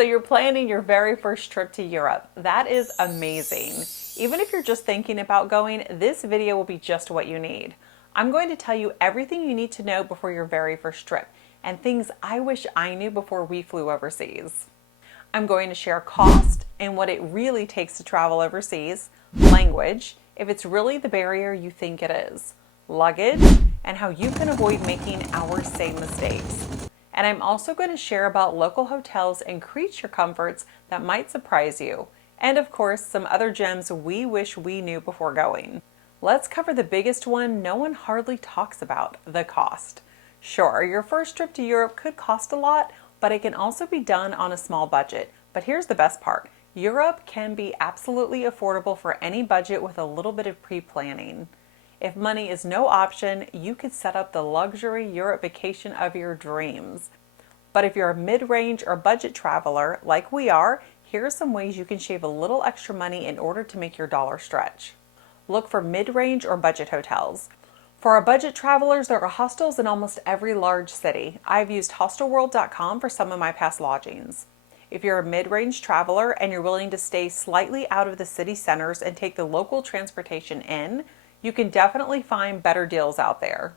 So you're planning your very first trip to Europe. That is amazing. Even if you're just thinking about going, this video will be just what you need. I'm going to tell you everything you need to know before your very first trip and things I wish I knew before we flew overseas. I'm going to share cost and what it really takes to travel overseas, language, if it's really the barrier you think it is, luggage, and how you can avoid making our same mistakes. And I'm also going to share about local hotels and creature comforts that might surprise you. And of course, some other gems we wish we knew before going. Let's cover the biggest one no one hardly talks about, the cost. Sure, your first trip to Europe could cost a lot, but it can also be done on a small budget. But here's the best part. Europe can be absolutely affordable for any budget with a little bit of pre-planning. If money is no option, you could set up the luxury Europe vacation of your dreams. But if you're a mid-range or budget traveler, like we are, here are some ways you can shave a little extra money in order to make your dollar stretch. Look for mid-range or budget hotels. For our budget travelers, there are hostels in almost every large city. I've used hostelworld.com for some of my past lodgings. If you're a mid-range traveler and you're willing to stay slightly out of the city centers and take the local transportation in, you can definitely find better deals out there.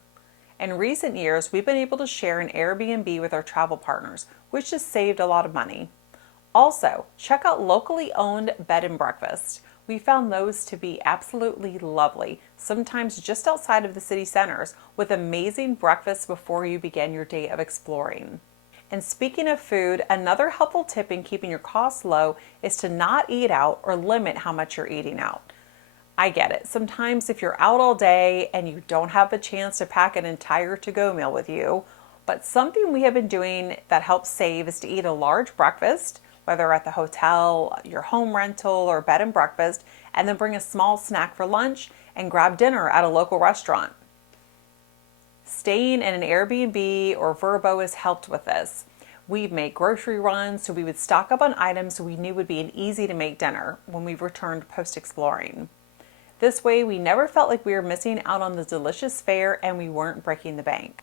In recent years, we've been able to share an Airbnb with our travel partners, which has saved a lot of money. Also, check out locally owned bed and breakfast. We found those to be absolutely lovely, sometimes just outside of the city centers, with amazing breakfasts before you begin your day of exploring. And speaking of food, another helpful tip in keeping your costs low is to not eat out or limit how much you're eating out. I get it. Sometimes if you're out all day and you don't have a chance to pack an entire to-go meal with you, but something we have been doing that helps save is to eat a large breakfast, whether at the hotel, your home rental, or bed and breakfast, and then bring a small snack for lunch and grab dinner at a local restaurant. Staying in an Airbnb or Vrbo has helped with this. We've made grocery runs, so we would stock up on items we knew would be an easy to make dinner when we returned post-exploring. This way, we never felt like we were missing out on the delicious fare and we weren't breaking the bank.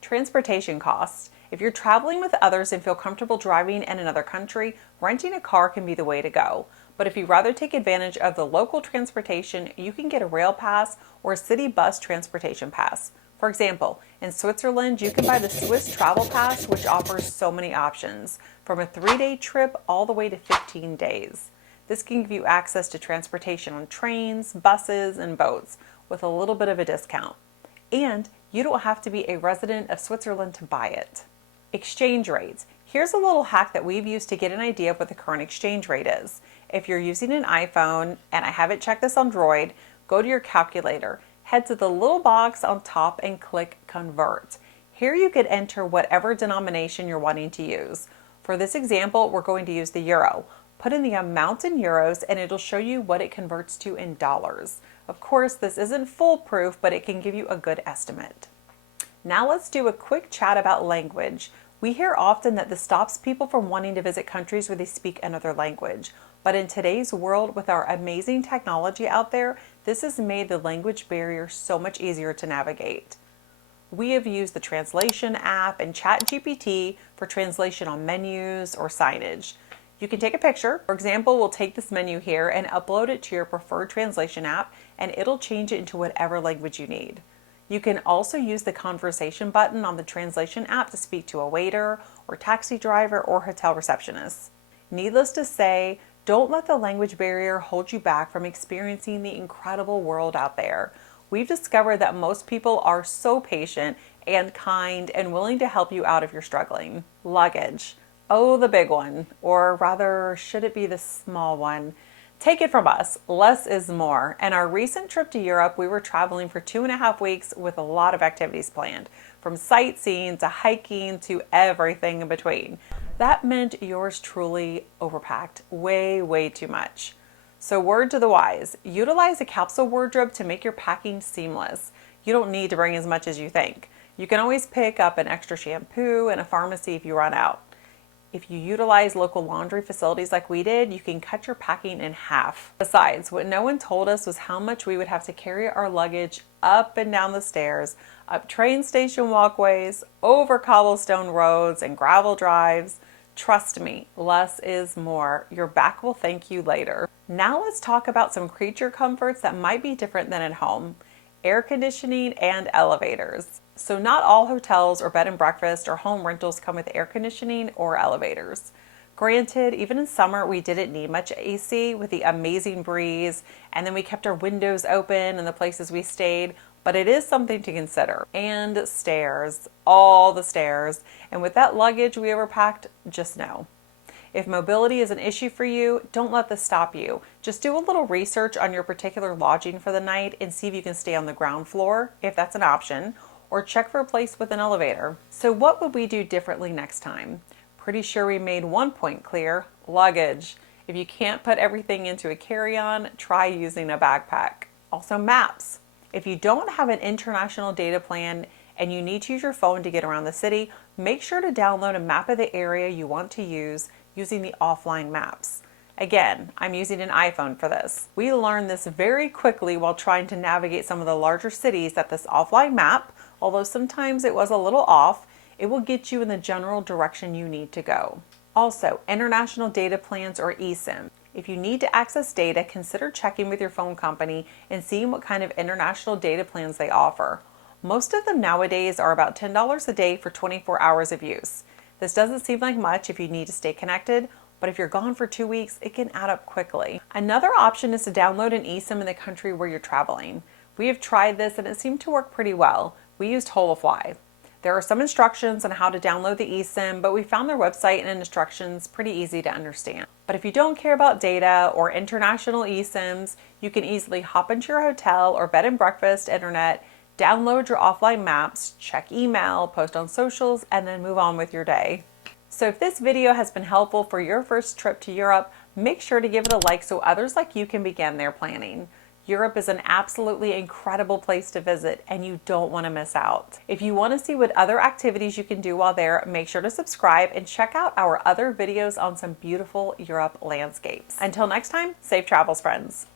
Transportation costs. If you're traveling with others and feel comfortable driving in another country, renting a car can be the way to go. But if you'd rather take advantage of the local transportation, you can get a rail pass or a city bus transportation pass. For example, in Switzerland, you can buy the Swiss Travel Pass, which offers so many options, from a 3-day trip all the way to 15 days. This can give you access to transportation on trains, buses, and boats with a little bit of a discount. And you don't have to be a resident of Switzerland to buy it. Exchange rates. Here's a little hack that we've used to get an idea of what the current exchange rate is. If you're using an iPhone, and I haven't checked this on Droid, go to your calculator, head to the little box on top and click Convert. Here you could enter whatever denomination you're wanting to use. For this example, we're going to use the euro. Put in the amount in euros and it'll show you what it converts to in dollars. Of course, this isn't foolproof, but it can give you a good estimate. Now let's do a quick chat about language. We hear often that this stops people from wanting to visit countries where they speak another language. But in today's world, with our amazing technology out there, this has made the language barrier so much easier to navigate. We have used the translation app and ChatGPT for translation on menus or signage. You can take a picture. For example, we'll take this menu here and upload it to your preferred translation app, and it'll change it into whatever language you need. You can also use the conversation button on the translation app to speak to a waiter or taxi driver or hotel receptionist. Needless to say, don't let the language barrier hold you back from experiencing the incredible world out there. We've discovered that most people are so patient and kind and willing to help you out if you're struggling. Luggage. Oh, the big one, or rather, should it be the small one? Take it from us, less is more. And our recent trip to Europe, we were traveling for 2.5 weeks with a lot of activities planned, from sightseeing to hiking to everything in between. That meant yours truly overpacked, way too much. So word to the wise, utilize a capsule wardrobe to make your packing seamless. You don't need to bring as much as you think. You can always pick up an extra shampoo in a pharmacy if you run out. If you utilize local laundry facilities like we did, you can cut your packing in half. Besides, what no one told us was how much we would have to carry our luggage up and down the stairs, up train station walkways, over cobblestone roads and gravel drives, Trust me, less is more. Your back will thank you later. Now let's talk about some creature comforts that might be different than at home. Air conditioning and elevators. So not all hotels or bed and breakfast or home rentals come with air conditioning or elevators. Granted, even in summer, we didn't need much AC with the amazing breeze, and then we kept our windows open in the places we stayed, but it is something to consider. And stairs, all the stairs. And with that luggage we overpacked, just know. If mobility is an issue for you, don't let this stop you. Just do a little research on your particular lodging for the night and see if you can stay on the ground floor, if that's an option, or check for a place with an elevator. So what would we do differently next time? Pretty sure we made one point clear: luggage. If you can't put everything into a carry-on, try using a backpack. Also, maps. If you don't have an international data plan and you need to use your phone to get around the city, make sure to download a map of the area you want to use using the offline maps. Again, I'm using an iPhone for this. We learned this very quickly while trying to navigate some of the larger cities, that this offline map, although sometimes it was a little off, it will get you in the general direction you need to go. Also, international data plans or eSIM. If you need to access data, consider checking with your phone company and seeing what kind of international data plans they offer. Most of them nowadays are about $10 a day for 24 hours of use. This doesn't seem like much if you need to stay connected, but if you're gone for 2 weeks, it can add up quickly. Another option is to download an eSIM in the country where you're traveling. We have tried this and it seemed to work pretty well. We used Holofly. There are some instructions on how to download the eSIM, but we found their website and instructions pretty easy to understand. But if you don't care about data or international eSIMs, you can easily hop into your hotel or bed and breakfast internet, download your offline maps, check email, post on socials, and then move on with your day. So if this video has been helpful for your first trip to Europe, make sure to give it a like so others like you can begin their planning. Europe is an absolutely incredible place to visit and you don't want to miss out. If you want to see what other activities you can do while there, make sure to subscribe and check out our other videos on some beautiful Europe landscapes. Until next time, safe travels, friends.